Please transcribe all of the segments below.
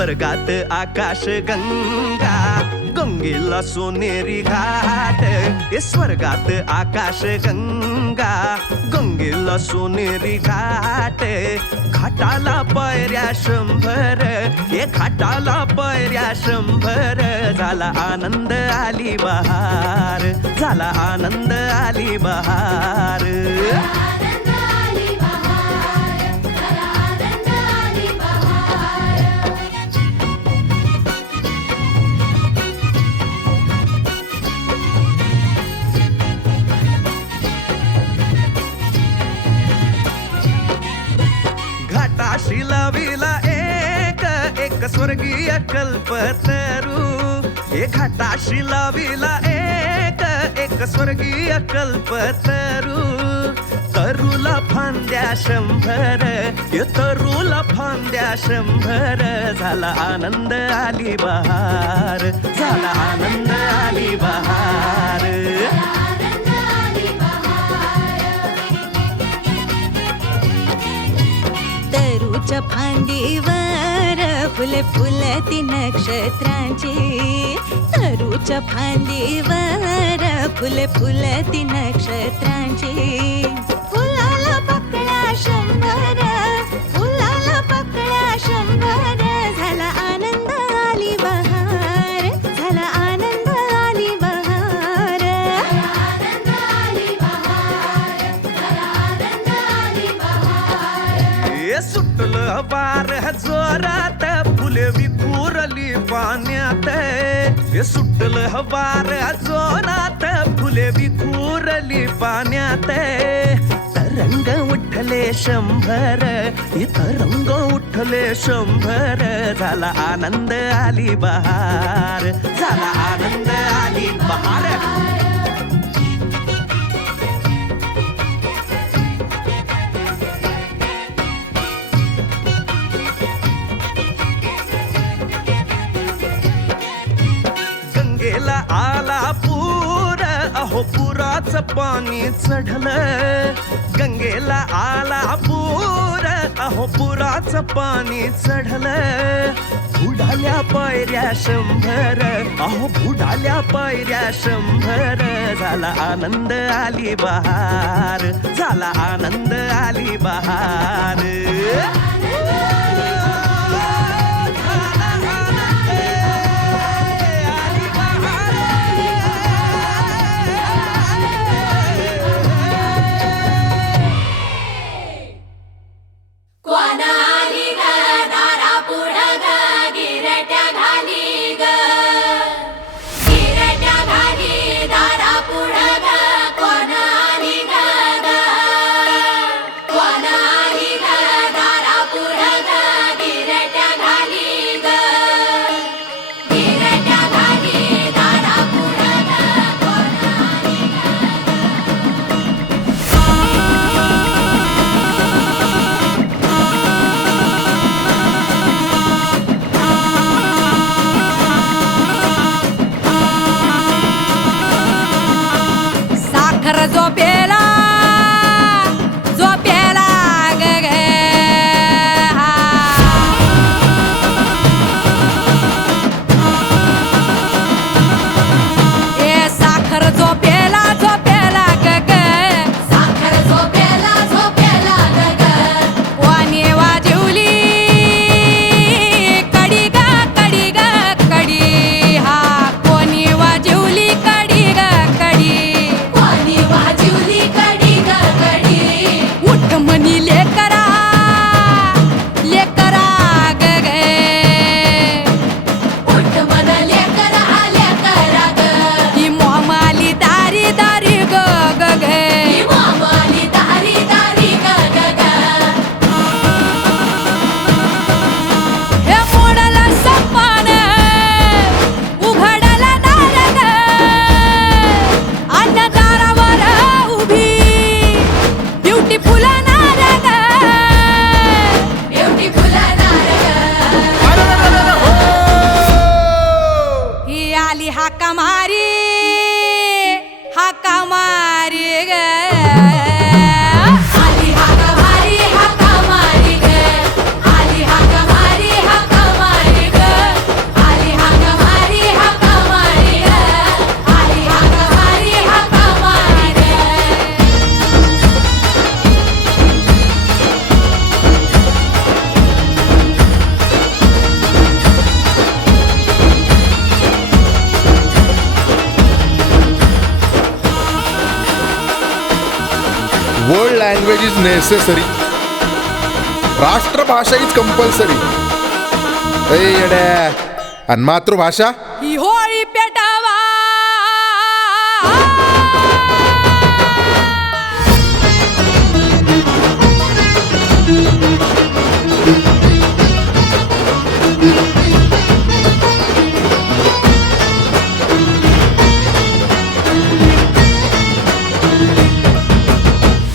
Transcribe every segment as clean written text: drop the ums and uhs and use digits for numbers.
स्वर्गात आकाश गंगा, गंगेला सोनेरी घाट. स्वर्गात आकाश गंगा, गंगेला सोनेरी घाट. घाटाला पायऱ्या 100, घाटाला पायऱ्या 100. झाला आनंद आली बहार, झाला आनंद आली बहार. घाटाशी लाविला एक स्वर्गीय कल्पतरू. घाटाशी लाविला एक स्वर्गीय कल्पतरू. तरूला फांद्या 100, तरूला फांद्या 100. झाला आनंद आली बहार, झाला आनंद आली बहार. तरूच्या फांदीवर फुले फुलती नक्षत्रांची. तरूच्या फांदीवर फुले फुलती नक्षत्रांची. फुलाला पकड्या 100, फुलाला पकड्या 100. झाला आनंद आली बहार, झाला आनंद आली बहार. सुटलं वार जोरात, फुले विखुरली पाण्यात. सुटलं वार जोरात, फुले विखुरली पाण्यात. तरंग उठले 100, तरंग उठले 100. झाला आनंद आली बहार, झाला आनंद आली बहार. गंगेला आला पूर, अहो पुराचं पाणी चढलं. गंगेला आला पूर, अहो पुराचं पाणी चढलं. बुडाल्या पायऱ्या 100, अहो बुडाल्या पायऱ्या 100. झाला आनंद आली बहार, झाला आनंद आली बहार. कोण आली ग दारा वर्ल्ड लँग्वेज इज नेसेसरी, राष्ट्रभाषा इज कंपल्सरी. आणि मातृभाषा ही होळी पेटावा.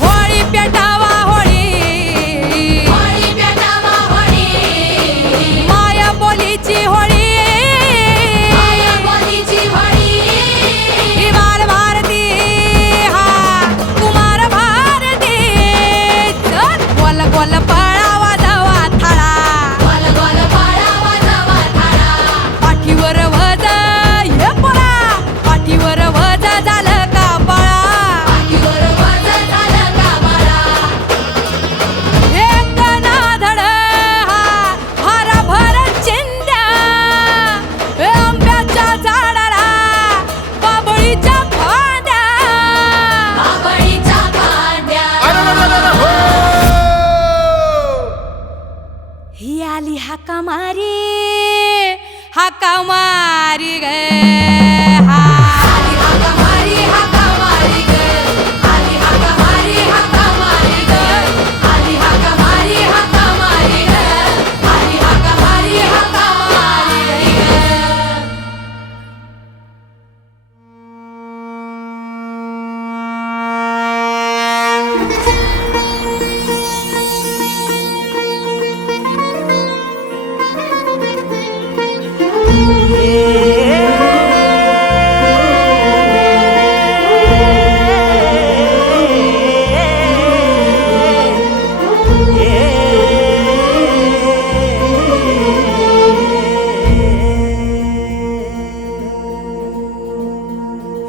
होळी पेटावा होळी, होळी पेटावा होळी, माया बोलीची होळी, माया बोलीची होळी, ही बाल भारती हा कुमार भारती. चल गोल गोल पळावा जावा थाळा, गोल गोल पळावा जावा थाळा, पाठीवर वज हे पळा, पाठीवर वज झालं का पळा. पाठीवर वज झालं का बाळा, हे कणाधड हा भरभर चिंध्या, हे आंब्याच्या झाडाला बाभळीच्या फांद्या. बाभळीच्या फांद्या. ही आली हाका मारी गे हा. आली हाका मारी हाका मारी ग, आली हाका मारी हाका मारी ग, आली हाका मारी हाका मारी ग, आली हाका मारी हाका मारी ग.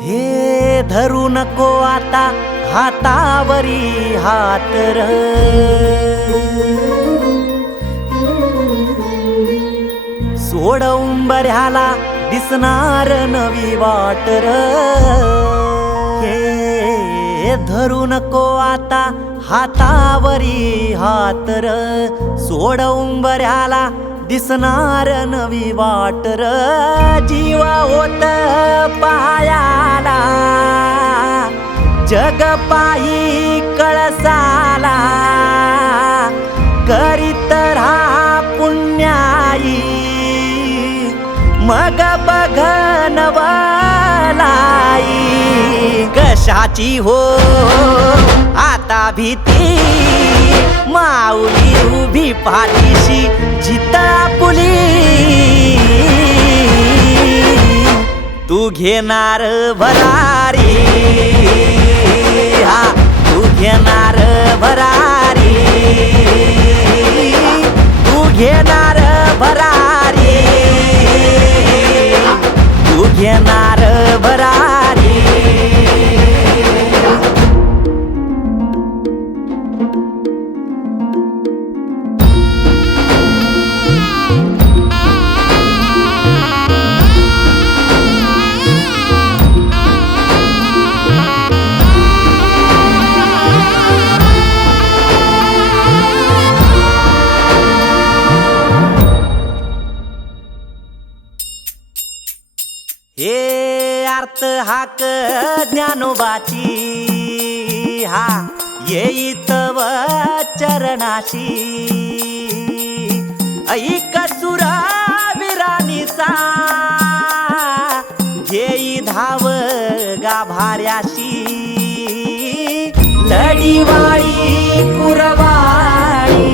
हे धरू नको आता हातावरी हात र, सोड उंबऱ्याला दिसणार नवी वाट र. हे धरू नको आता हातावरी हात र, सोड उंबऱ्याला दिसणार नवी वाट र. जीवा होत पायाला जग पायी कळसाला, करीत राहा पुण्याई मग बघ नवलाई. कशाची हो आता भीती, माऊली उभी पाठीशी जिता पुली. तू घेणार भरारी हा, तू घेणार भरारी, तू घेणार भरारी, तू घेणार भरारी. हे अर्थ हाक ज्ञानोबाची हा, येईत व चरणाशी. ऐक सुरा विरानीचा घेई धाव गाभाऱ्याशी. लढीवाळी कुरवाळी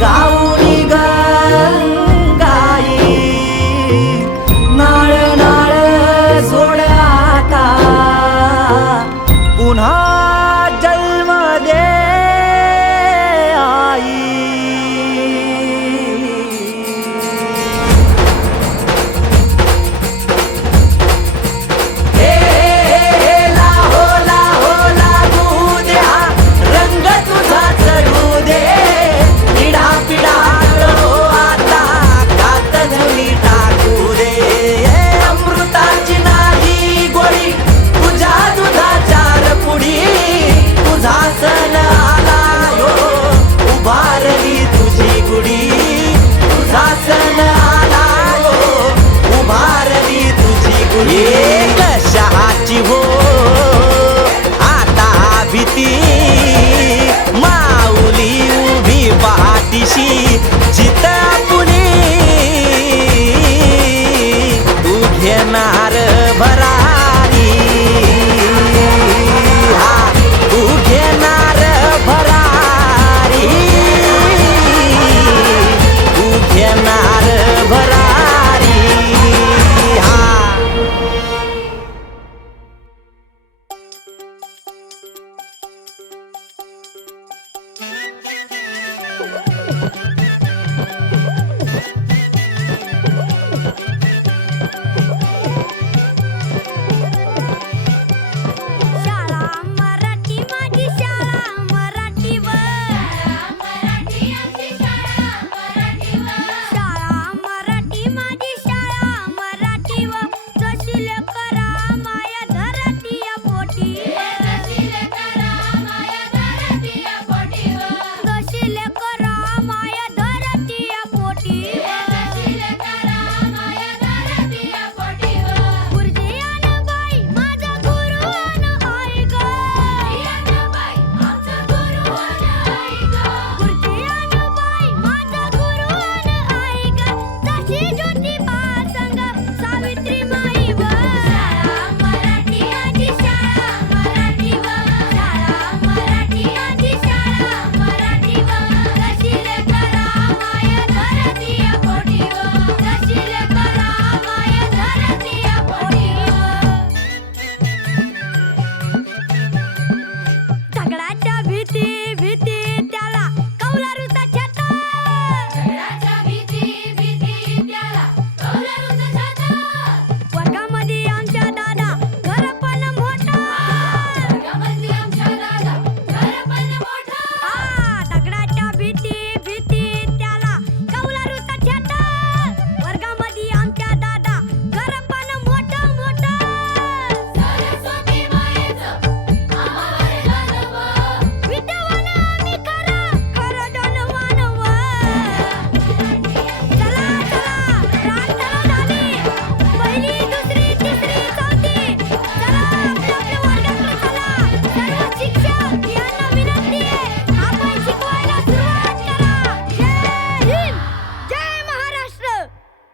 गाऊनी गंगाई, नाळ नाळ सोड आता पुन्हा जन्म दे आई.